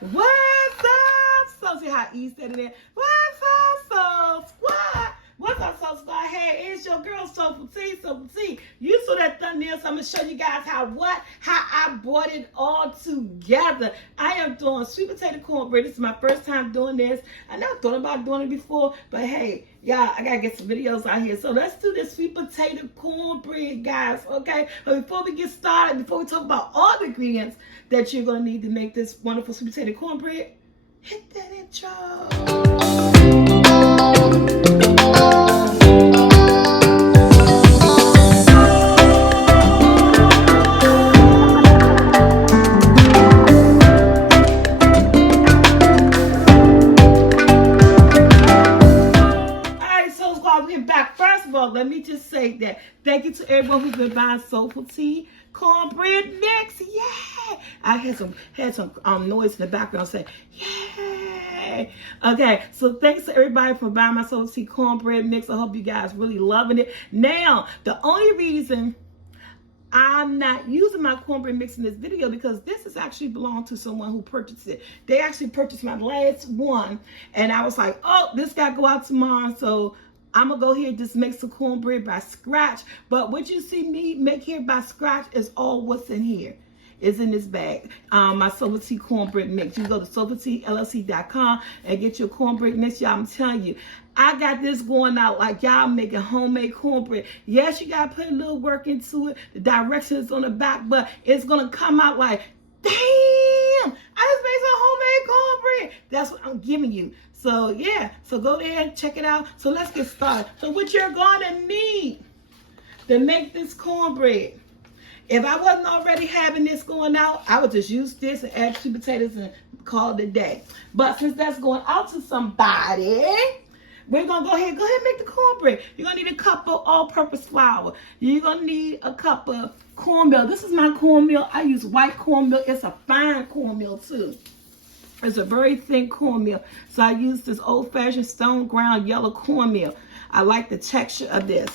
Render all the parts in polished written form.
What's up? So see how E said it there. What's up, so squad? What's up, so squad? Hey, it's your girl Soulful T. Soulful T. You saw that thumbnail, so I'm gonna show you guys how I brought it all together. I am doing sweet potato cornbread. This is my first time doing this. I never thought about doing it before, but hey, y'all, I gotta get some videos out here. So let's do this sweet potato cornbread, guys. Okay. But before we get started, before we talk about all the ingredients that you're gonna need to make this wonderful sweet potato cornbread, hit that intro. Let me just say that thank you to everyone who's been buying Soulful Tea cornbread mix. Yeah, I had some noise in the background saying yay. Okay, so thanks to everybody for buying my Soulful Tea cornbread mix. I hope you guys really loving it. Now, the only reason I'm not using my cornbread mix in this video because this is actually belonged to someone who purchased it. They actually purchased my last one, and I was like, oh, this got to go out tomorrow, so I'm gonna go here and just make some cornbread by scratch. But what you see me make here by scratch is all what's in here. Is in this bag. My Soulful Tea cornbread mix. You go to soulfulteallc.com and get your cornbread mix. Y'all, I'm telling you, I got this going out like y'all making homemade cornbread. Yes, you gotta put a little work into it. The directions on the back, but it's gonna come out like, damn, I just made some homemade cornbread. That's what I'm giving you. So yeah, so go there and check it out. So let's get started. So what you're gonna need to make this cornbread. If I wasn't already having this going out, I would just use this and add sweet potatoes and call it a day. But since that's going out to somebody, we're gonna go ahead and make the cornbread. You're gonna need a cup of all-purpose flour. You're gonna need a cup of cornmeal. This is my cornmeal. I use white cornmeal. It's a fine cornmeal too. It's a very thin cornmeal. So I use this old-fashioned stone ground yellow cornmeal. I like the texture of this.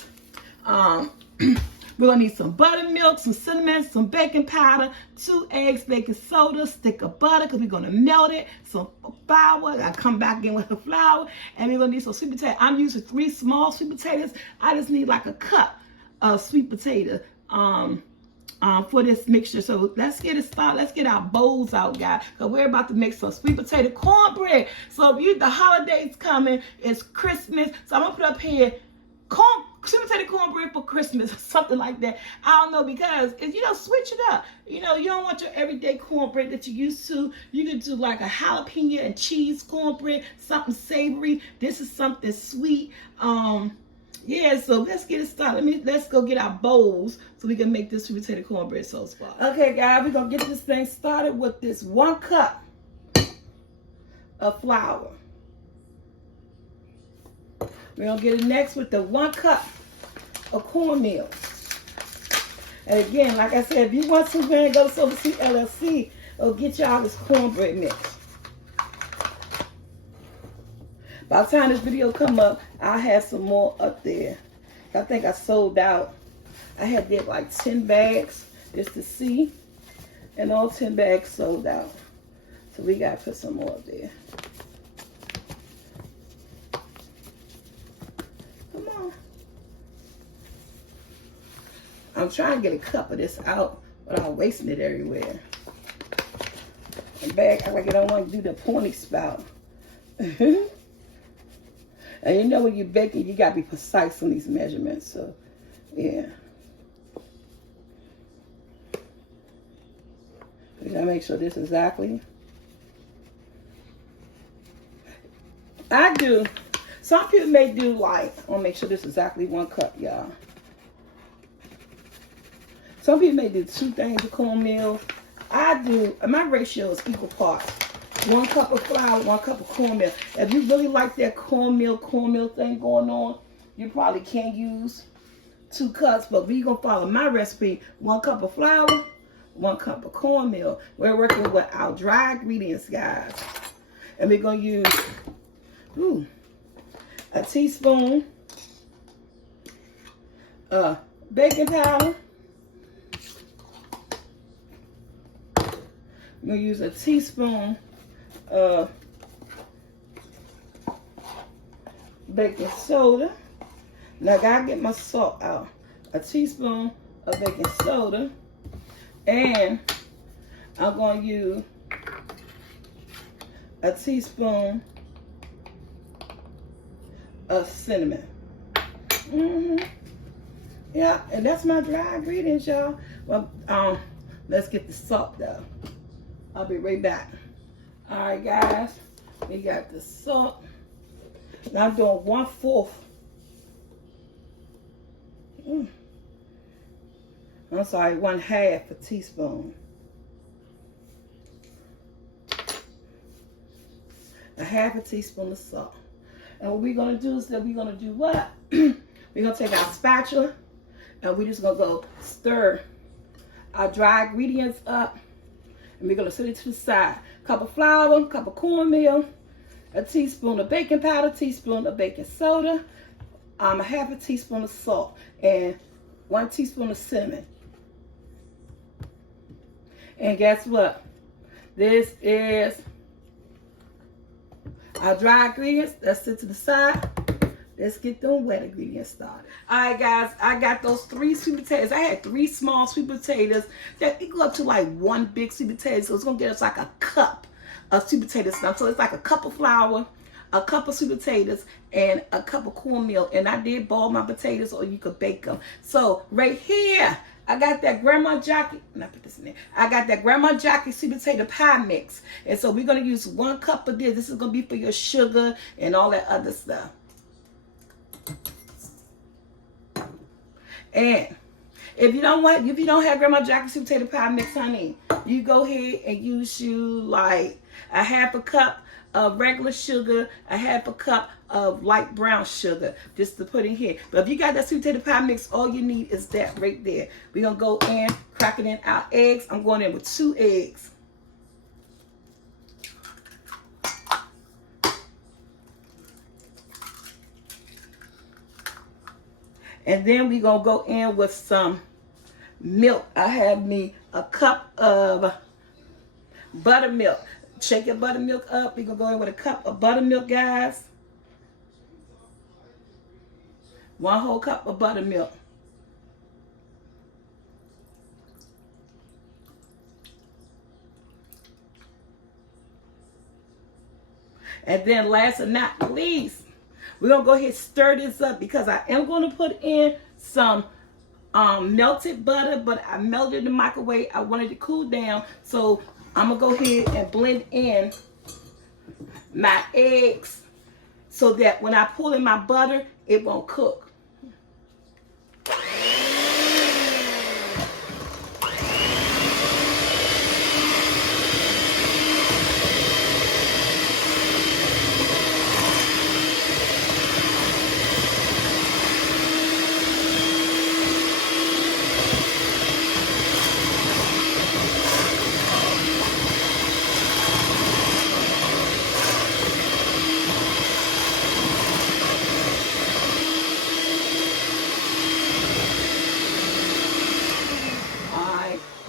We're gonna need some buttermilk, some cinnamon, some baking powder, 2 eggs, baking soda, stick of butter because we're gonna melt it, some flour. I come back in with the flour, and we're gonna need some sweet potato. I'm using 3 small sweet potatoes. I just need like a cup of sweet potato for this mixture. So let's get it started. Let's get our bowls out, guys, because we're about to make some sweet potato cornbread. So if the holidays coming, it's Christmas. So I'm gonna put up here sweet potato cornbread for Christmas or something like that. I don't know, because switch it up. You don't want your everyday cornbread that you used to. You can do like a jalapeno and cheese cornbread, something savory. This is something sweet. Yeah, so let's get it started. Let's go get our bowls so we can make this sweet potato cornbread sauce. Okay, guys, we're gonna get this thing started with this 1 cup of flour. We're gonna get it next with the 1 cup of cornmeal. And again, like I said, if you want to go to Soulful Tea LLC, it'll get y'all this cornbread mix. By the time this video come up, I'll have some more up there. I think I sold out. I had to get like 10 bags just to see, and all 10 bags sold out. So we gotta put some more up there. Come on. I'm trying to get a cup of this out without wasting it everywhere. The bag, I don't want to do the pointy spout. And when you're baking, you gotta be precise on these measurements. So, yeah. You gotta make sure this is exactly. I do. Some people may do like, I'll make sure this is exactly 1 cup, y'all. Some people may do 2 things of cornmeal. I do, my ratio is equal parts. 1 cup of flour, 1 cup of cornmeal. If you really like that cornmeal thing going on, you probably can use 2 cups, but we're going to follow my recipe. 1 cup of flour, 1 cup of cornmeal. We're working with our dry ingredients, guys. And we're going to use a teaspoon of baking powder. I'm going to use a teaspoon of baking soda. Now I gotta get my salt out. A teaspoon of baking soda. And I'm going to use a teaspoon of cinnamon. Yeah, and that's my dry ingredients, y'all. Well, let's get the salt though. I'll be right back. All right, guys, we got the salt. Now I'm doing 1/4. I'm sorry, 1/2 a teaspoon. 1/2 a teaspoon of salt. And what we're gonna do is that we're gonna do what? We're gonna take our spatula and we're just gonna go stir our dry ingredients up, and we're gonna set it to the side. Cup of flour, cup of cornmeal, a teaspoon of baking powder, teaspoon of baking soda, 1/2 a teaspoon of salt, and 1 teaspoon of cinnamon. And guess what? This is our dry ingredients. Let's sit to the side. Let's get them wet ingredients started. All right, guys, I got those 3 sweet potatoes. I had 3 small sweet potatoes. That it go up to like 1 big sweet potato, so it's gonna get us like a cup of sweet potato stuff. So it's like a cup of flour, a cup of sweet potatoes, and a cup of cornmeal. And I did boil my potatoes, or you could bake them. So right here, I got that Grandma Jackie. And I put this in there. I got that Grandma Jackie sweet potato pie mix. And so we're gonna use 1 cup of this. This is gonna be for your sugar and all that other stuff. And if you don't have Grandma Jackie's sweet potato pie mix, honey, you go ahead and use like 1/2 cup of regular sugar, 1/2 cup of light brown sugar, just to put in here. But if you got that sweet potato pie mix, all you need is that right there. We're gonna go in, cracking in our eggs. I'm going in with 2 eggs. And then we're going to go in with some milk. I have me a cup of buttermilk. Shake your buttermilk up. We're going to go in with a cup of buttermilk, guys. 1 whole cup of buttermilk. And then last but not least, we're going to go ahead and stir this up, because I am going to put in some melted butter, but I melted in the microwave. I wanted it to cool down. So I'm going to go ahead and blend in my eggs so that when I pull in my butter, it won't cook.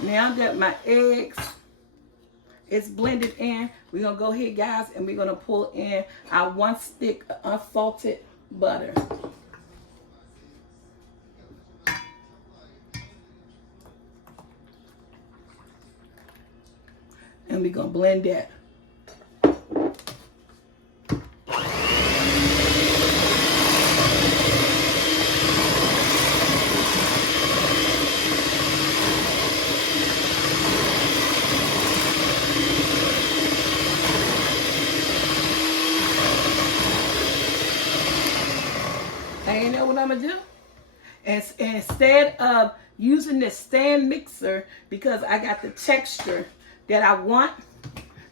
Now that my eggs is blended in, we're going to go ahead, guys, and we're going to pull in our 1 stick of unsalted butter. And we're going to blend that. And you know what I'm going to do? Instead of using this stand mixer, because I got the texture that I want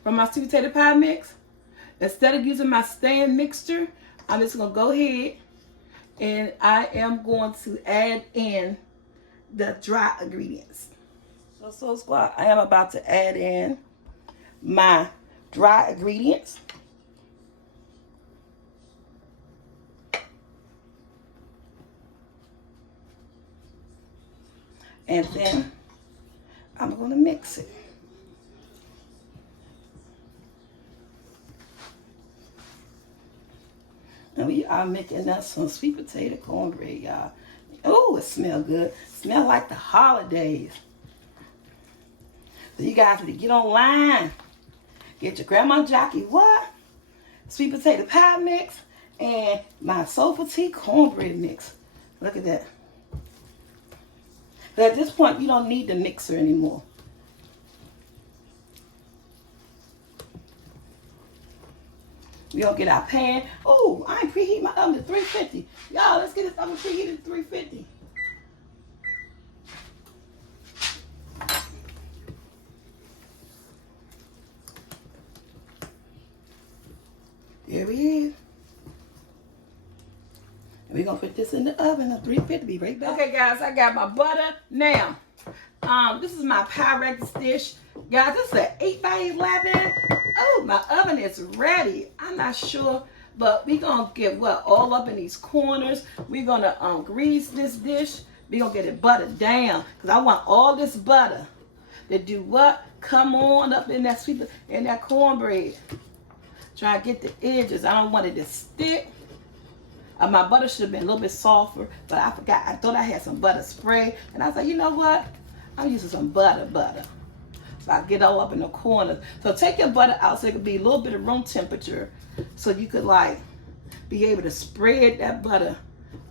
from my sweet potato pie mix, instead of using my stand mixer, I'm just going to go ahead and I am going to add in the dry ingredients. So squad, I am about to add in my dry ingredients. And then I'm going to mix it. And we are making us some sweet potato cornbread, y'all. Oh, it smells good. Smell like the holidays. So you guys need to get online. Get your Grandma Jockey what? Sweet potato pie mix and my soulful tea cornbread mix. Look at that. But at this point, you don't need the mixer anymore. We gonna get our pan. Oh, I ain't preheat my oven to 350. Y'all, let's get this oven preheated to 350. There we is. And we're gonna put this in the oven at 350. Be right back. Okay, guys, I got my butter now. This is my Pyrex dish. Guys, this is an 8x11. Oh, my oven is ready. I'm not sure, but we're gonna get what all up in these corners. We're gonna grease this dish. We're gonna get it buttered down because I want all this butter to do what? Come on up in that cornbread. Try to get the edges. I don't want it to stick. My butter should have been a little bit softer, but I forgot. I thought I had some butter spray, and I was like, you know what? I'm using some butter. So I get all up in the corners. So take your butter out so it could be a little bit of room temperature, so you could like be able to spread that butter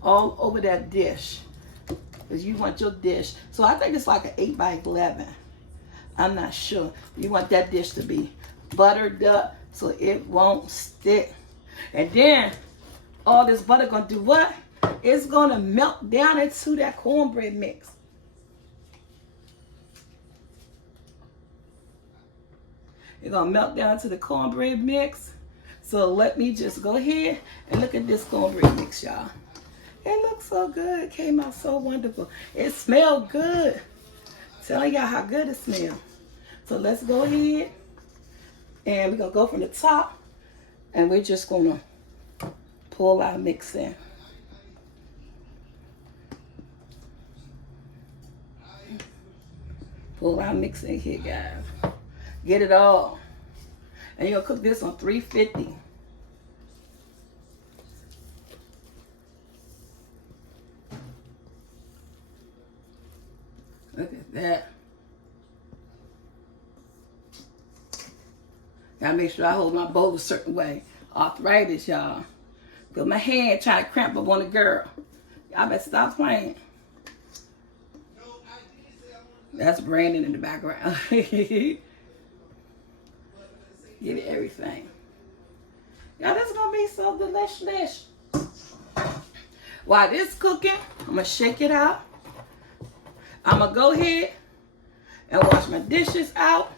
all over that dish, because you want your dish. So I think it's like an 8x11. I'm not sure. You want that dish to be buttered up so it won't stick. And then all this butter gonna do what? It's gonna melt down into that cornbread mix. It's gonna melt down to the cornbread mix. So let me just go ahead and look at this cornbread mix, y'all. It looks so good. It came out so wonderful. It smelled good. Telling y'all how good it smells. So let's go ahead and we're gonna go from the top, and we're just gonna pull our mix in. Pull our mix in here, guys. Get it all. And you're gonna cook this on 350. Look at that. Gotta make sure I hold my bowl a certain way. Arthritis, y'all. Because my hand trying to cramp up on the girl. Y'all better stop playing. That's Brandon in the background. Get everything. Y'all, this is gonna be so delicious. While this cooking, I'm gonna shake it out. I'm gonna go ahead and wash my dishes out.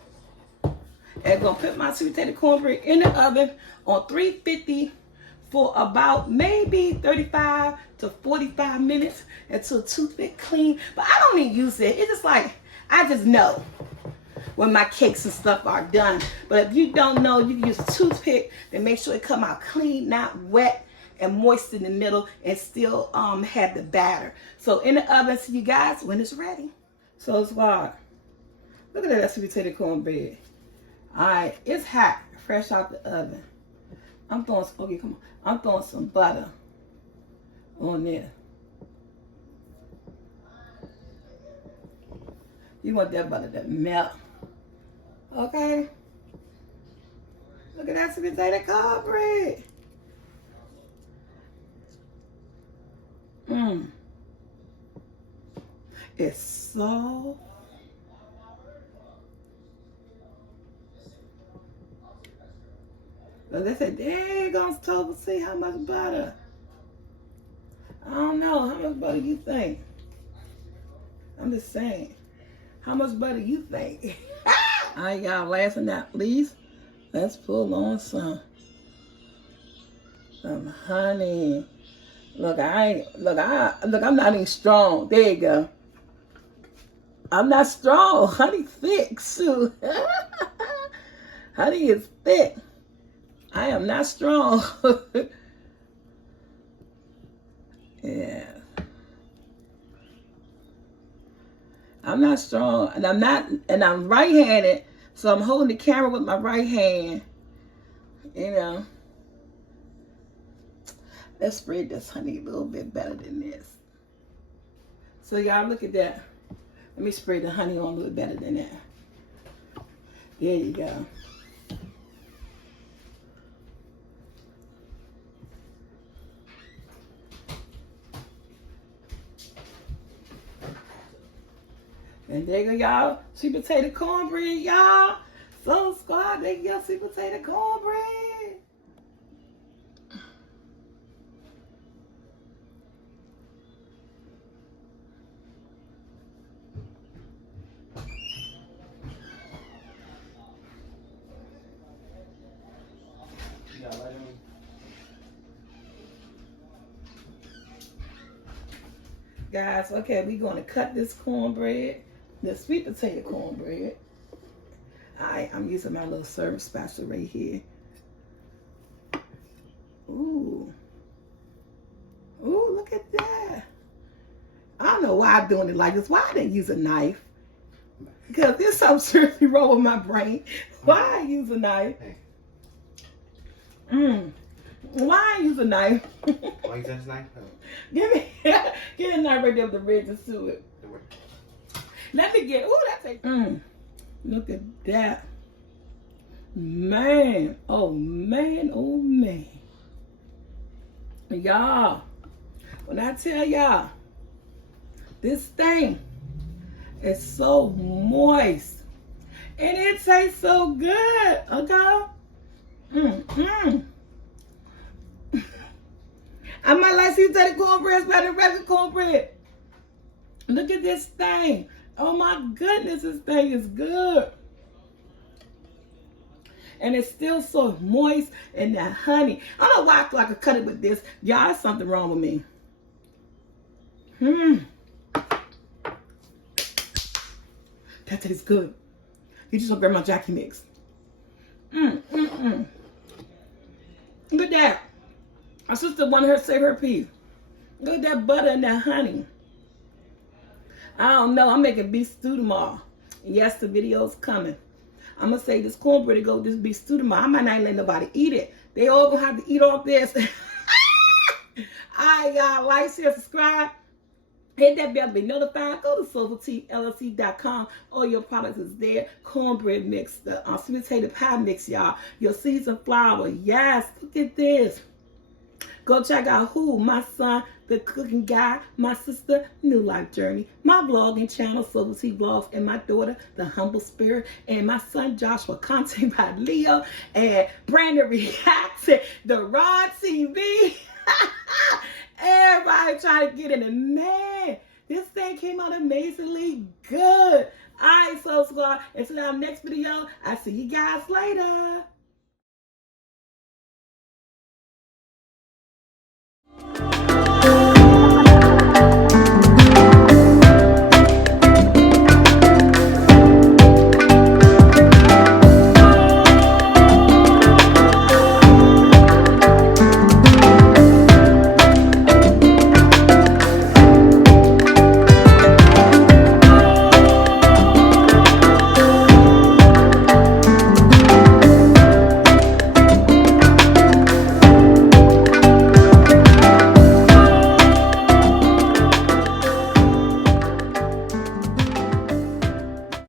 And gonna put my sweet potato cornbread in the oven on 350 for about maybe 35 to 45 minutes until toothpick clean. But I don't even use it. It's just like, I just know when my cakes and stuff are done. But if you don't know, you can use a toothpick to make sure it come out clean, not wet and moist in the middle, and still have the batter. So in the oven, see you guys when it's ready. So it's hard. Look at that sweet potato cornbread. All right, it's hot, fresh out the oven. I'm throwing, okay, come on. I'm throwing some butter on there. You want that butter to melt. Okay? Look at that sweet potato cornbread. It's so but they said, there goes Toba, see how much butter. I don't know, how much butter you think? I'm just saying, how much butter you think? All right, y'all, last but not least, let's pull on some honey. Look, I'm not even strong. There you go. I'm not strong. Honey thick, Sue. Honey is thick. I am not strong. Yeah. I'm not strong, and I'm right-handed, so I'm holding the camera with my right hand. You know. Let's spread this honey a little bit better than this. So y'all look at that. Let me spread the honey on a little better than that. There you go. And there you go, y'all. Sweet potato cornbread, y'all. So squad, they get sweet potato cornbread. Guys, okay, we're going to cut this cornbread, the sweet potato cornbread. Alright, I'm using my little serving spatula right here. Ooh. Ooh, look at that. I don't know why I'm doing it like this. Why I didn't use a knife? Because there's something seriously wrong with my brain. Why I use a knife? Why I use a knife? Why you touch knife? Give me a knife right there with the ridges to it. Let me get, ooh, that's a, look at that. Man, oh man, oh man. Y'all, when I tell y'all, this thing is so moist. And it tastes so good, okay? I might like sweet potato cornbread better than regular cornbread. Look at this thing. Oh my goodness, this thing is good. And it's still so moist and that honey. I don't know why I feel like I could cut it with this. Y'all, there's something wrong with me. That tastes good. You just grab my Jackie mix. Look at that. My sister wanted her to save her piece. Look at that butter and that honey. I don't know. I'm making beef stew tomorrow. Yes, the video's coming. I'm going to say this cornbread to go with this beef stew tomorrow. I might not let nobody eat it. They all going to have to eat off this. Alright, y'all. Like, share, subscribe. Hit that bell to be notified. Go to SoulfulTeaLLC.com. All your products is there. Cornbread mix, the sweet potato pie mix, y'all. Your seasoned flour. Yes, look at this. Go check out who? My son, the cooking guy, my sister, New Life Journey, my vlogging channel, Soulful Tea Vlogs, and my daughter, The Humble Spirit, and my son, Joshua, Content by Leo, and Brandon Reacts, the Rod TV. Everybody trying to get in it. Man, this thing came out amazingly good. All right, Soul Squad. Until our next video, I'll see you guys later.